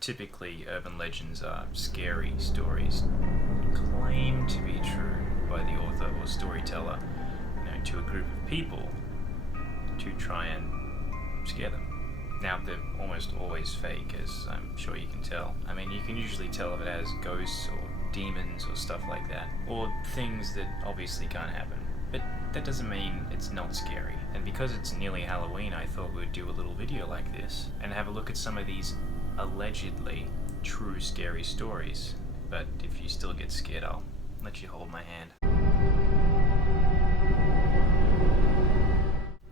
Typically, urban legends are scary stories claimed to be true by the author or storyteller, to a group of people to try and scare them. Now, they're almost always fake, as I'm sure you can tell. I mean, you can usually tell if it has ghosts or demons or stuff like that, or things that obviously can't happen. But that doesn't mean it's not scary. And because it's nearly Halloween, I thought we'd do a little video like this and have a look at some of these allegedly true scary stories. But if you still get scared, I'll let you hold my hand.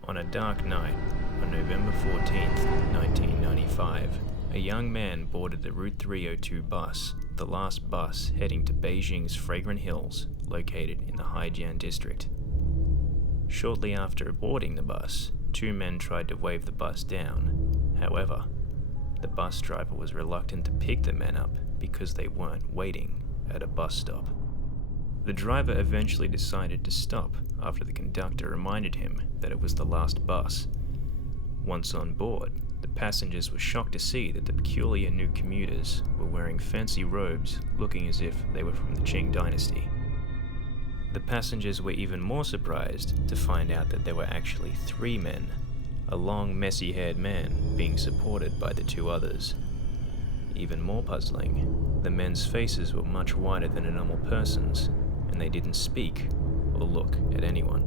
On a dark night, on November 14th, 1995, a young man boarded the Route 302 bus, the last bus heading to Beijing's Fragrant Hills, located in the Haijian district. Shortly after boarding the bus, two men tried to wave the bus down. However, the bus driver was reluctant to pick the men up because they weren't waiting at a bus stop. The driver eventually decided to stop after the conductor reminded him that it was the last bus. Once on board, the passengers were shocked to see that the peculiar new commuters were wearing fancy robes, looking as if they were from the Qing dynasty. The passengers were even more surprised to find out that there were actually three men, a long, messy-haired man being supported by the two others. Even more puzzling, the men's faces were much wider than a normal person's, and they didn't speak or look at anyone.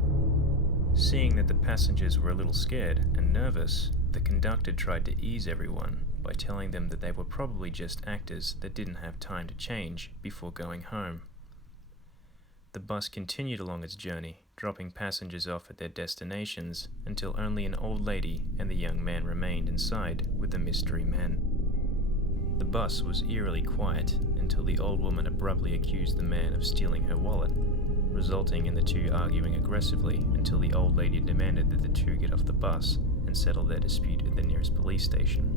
Seeing that the passengers were a little scared and nervous, the conductor tried to ease everyone by telling them that they were probably just actors that didn't have time to change before going home. The bus continued along its journey, dropping passengers off at their destinations until only an old lady and the young man remained inside with the mystery men. The bus was eerily quiet until the old woman abruptly accused the man of stealing her wallet, resulting in the two arguing aggressively until the old lady demanded that the two get off the bus and settle their dispute at the nearest police station.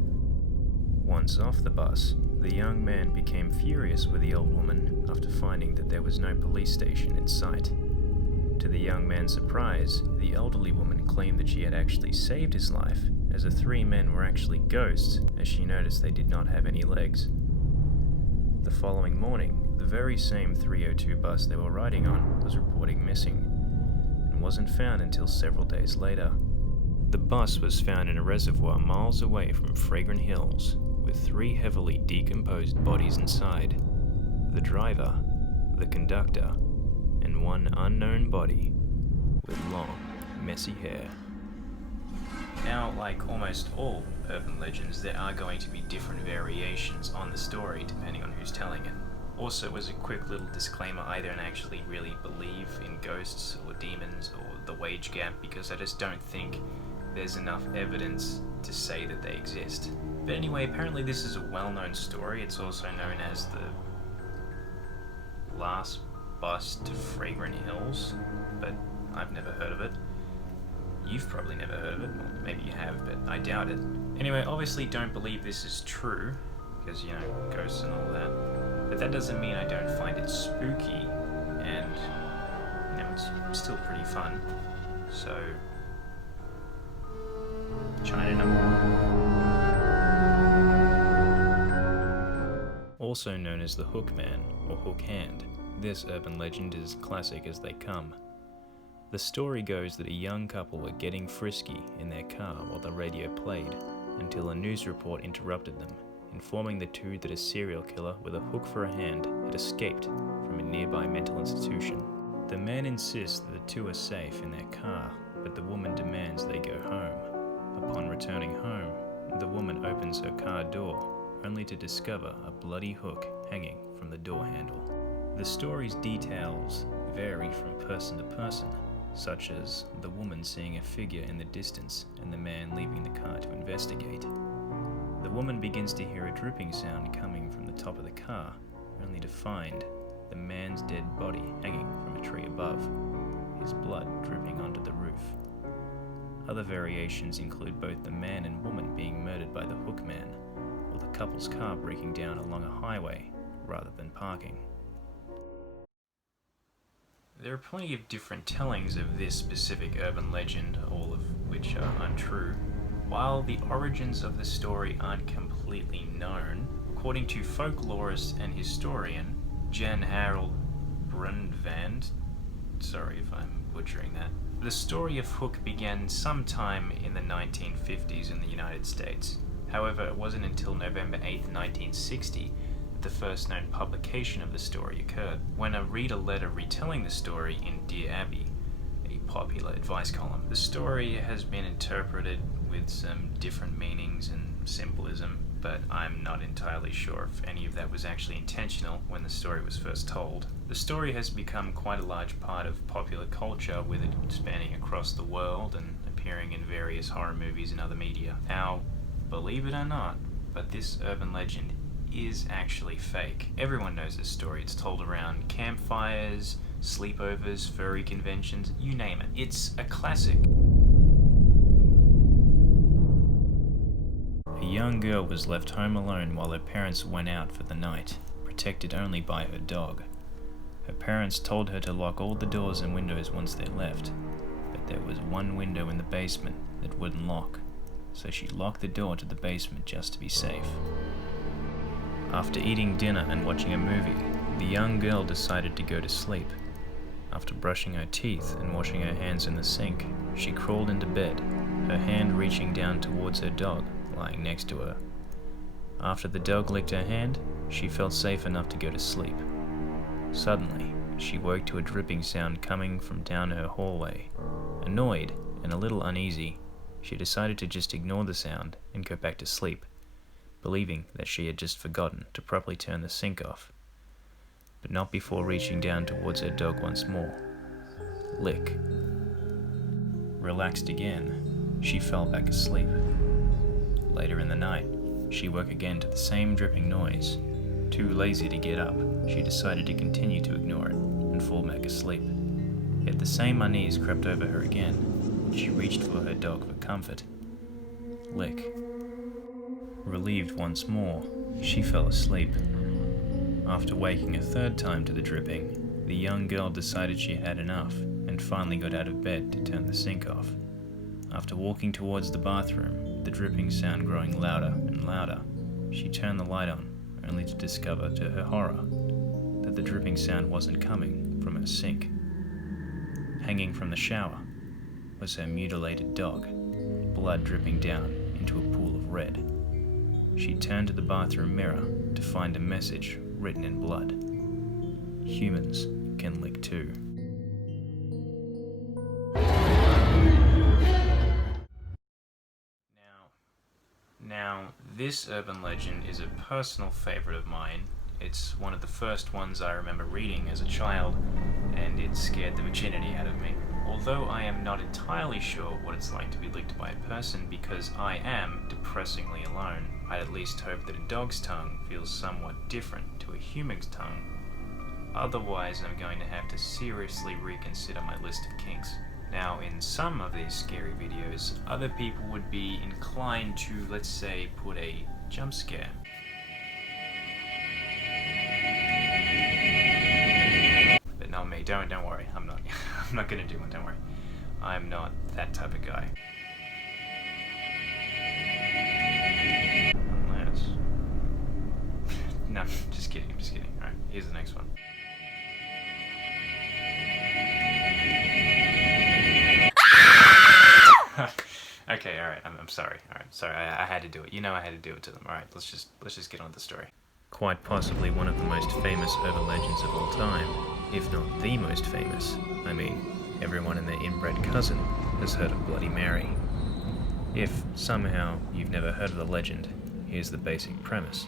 Once off the bus, the young man became furious with the old woman after finding that there was no police station in sight. To the young man's surprise, the elderly woman claimed that she had actually saved his life, as the three men were actually ghosts, as she noticed they did not have any legs. The following morning, the very same 302 bus they were riding on was reporting missing, and wasn't found until several days later. The bus was found in a reservoir miles away from Fragrant Hills, with three heavily decomposed bodies inside: the driver, the conductor, and one unknown body with long, messy hair. Now, like almost all urban legends, there are going to be different variations on the story depending on who's telling it. Also, as a quick little disclaimer, I don't actually really believe in ghosts or demons or the wage gap, because I just don't think there's enough evidence to say that they exist. But anyway, apparently this is a well-known story. It's also known as the last bus to Fragrant Hills, but I've never heard of it. You've probably never heard of it, well, maybe you have, but I doubt it. Anyway, obviously don't believe this is true, because, ghosts and all that. But that doesn't mean I don't find it spooky, and, it's still pretty fun. So, China number 1. Also known as the Hook Man, or Hook Hand, this urban legend is classic as they come. The story goes that a young couple were getting frisky in their car while the radio played, until a news report interrupted them, informing the two that a serial killer with a hook for a hand had escaped from a nearby mental institution. The man insists that the two are safe in their car, but the woman demands they go home. Upon returning home, the woman opens her car door, only to discover a bloody hook hanging from the door handle. The story's details vary from person to person, such as the woman seeing a figure in the distance and the man leaving the car to investigate. The woman begins to hear a dripping sound coming from the top of the car, only to find the man's dead body hanging from a tree above, his blood dripping onto the roof. Other variations include both the man and woman being murdered by the hook man, or the couple's car breaking down along a highway rather than parking. There are plenty of different tellings of this specific urban legend, all of which are untrue. While the origins of the story aren't completely known, According to folklorist and historian Jan Harold Brundtland, sorry if I'm butchering that, the story of Hook began sometime in the 1950s in the United States. However, it wasn't until November 8, 1960 that the first known publication of the story occurred. When I read a letter retelling the story in Dear Abby, a popular advice column, the story has been interpreted with some different meanings and symbolism, but I'm not entirely sure if any of that was actually intentional when the story was first told. The story has become quite a large part of popular culture, with it spanning across the world and appearing in various horror movies and other media. Now, believe it or not, but this urban legend is actually fake. Everyone knows this story. It's told around campfires, sleepovers, furry conventions, you name it. It's a classic. A young girl was left home alone while her parents went out for the night, protected only by her dog. Her parents told her to lock all the doors and windows once they left, but there was one window in the basement that wouldn't lock, so she locked the door to the basement just to be safe. After eating dinner and watching a movie, the young girl decided to go to sleep. After brushing her teeth and washing her hands in the sink, she crawled into bed, her hand reaching down towards her dog, lying next to her. After the dog licked her hand, she felt safe enough to go to sleep. Suddenly, she woke to a dripping sound coming from down her hallway. Annoyed and a little uneasy, she decided to just ignore the sound and go back to sleep, believing that she had just forgotten to properly turn the sink off. But not before reaching down towards her dog once more. Lick. Relaxed again, she fell back asleep. Later in the night, she woke again to the same dripping noise. Too lazy to get up, she decided to continue to ignore it and fall back asleep. Yet the same unease crept over her again, and she reached for her dog for comfort. Lick. Relieved once more, she fell asleep. After waking a third time to the dripping, the young girl decided she had enough and finally got out of bed to turn the sink off. After walking towards the bathroom, the dripping sound growing louder and louder, she turned the light on, only to discover, to her horror, that the dripping sound wasn't coming from her sink. Hanging from the shower was her mutilated dog, blood dripping down into a pool of red. She turned to the bathroom mirror to find a message written in blood. Humans can lick too. Now, this urban legend is a personal favorite of mine. It's one of the first ones I remember reading as a child, and it scared the virginity out of me. Although I am not entirely sure what it's like to be licked by a person because I am depressingly alone, I'd at least hope that a dog's tongue feels somewhat different to a human's tongue. Otherwise, I'm going to have to seriously reconsider my list of kinks. Now, in some of these scary videos, other people would be inclined to, let's say, put a jump scare. But not me. Don't worry. I'm not gonna do one. Don't worry. I'm not that type of guy. Unless, no, just kidding. All right, here's the next one. Okay, alright, I'm sorry. I had to do it. You know I had to do it to them. Alright, let's just get on with the story. Quite possibly one of the most famous urban legends of all time, if not the most famous. I mean, everyone and their inbred cousin has heard of Bloody Mary. If somehow you've never heard of the legend, here's the basic premise.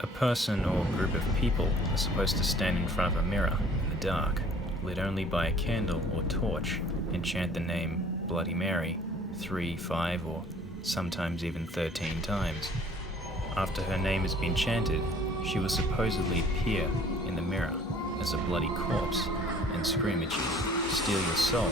A person or group of people are supposed to stand in front of a mirror in the dark, lit only by a candle or torch, and chant the name Bloody Mary 3, 5, or sometimes even 13 times. After her name has been chanted, she will supposedly appear in the mirror as a bloody corpse and scream at you, steal your soul,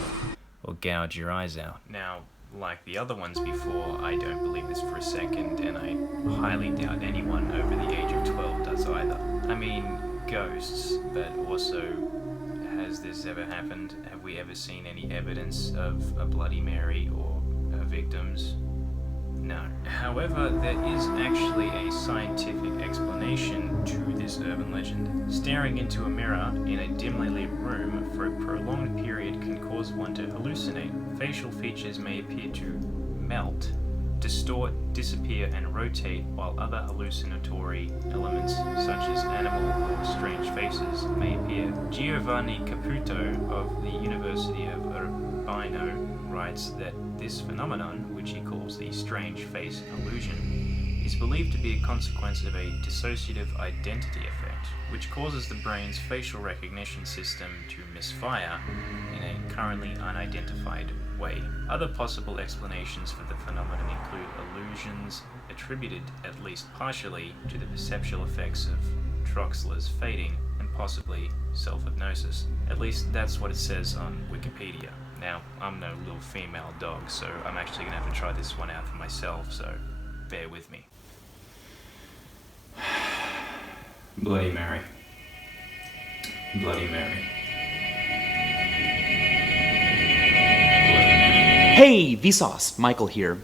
or gouge your eyes out. Now, like the other ones before, I don't believe this for a second, and I highly doubt anyone over the age of 12 does either. I mean, ghosts, but also, has this ever happened? Have we ever seen any evidence of a Bloody Mary or her victims? No. However, there is actually a scientific explanation explanation to this urban legend. Staring into a mirror in a dimly lit room for a prolonged period can cause one to hallucinate. Facial features may appear to melt, distort, disappear, and rotate, while other hallucinatory elements, such as animal or strange faces, may appear. Giovanni Caputo of the University of Urbino writes that this phenomenon, which he calls the strange face illusion, is believed to be a consequence of a dissociative identity effect, which causes the brain's facial recognition system to misfire in a currently unidentified way. Other possible explanations for the phenomenon include illusions attributed, at least partially, to the perceptual effects of Troxler's fading, and possibly self-hypnosis. At least that's what it says on Wikipedia. Now, I'm no little female dog, so I'm actually going to have to try this one out for myself, so bear with me. Bloody Mary. Bloody Mary. Hey, Vsauce, Michael here.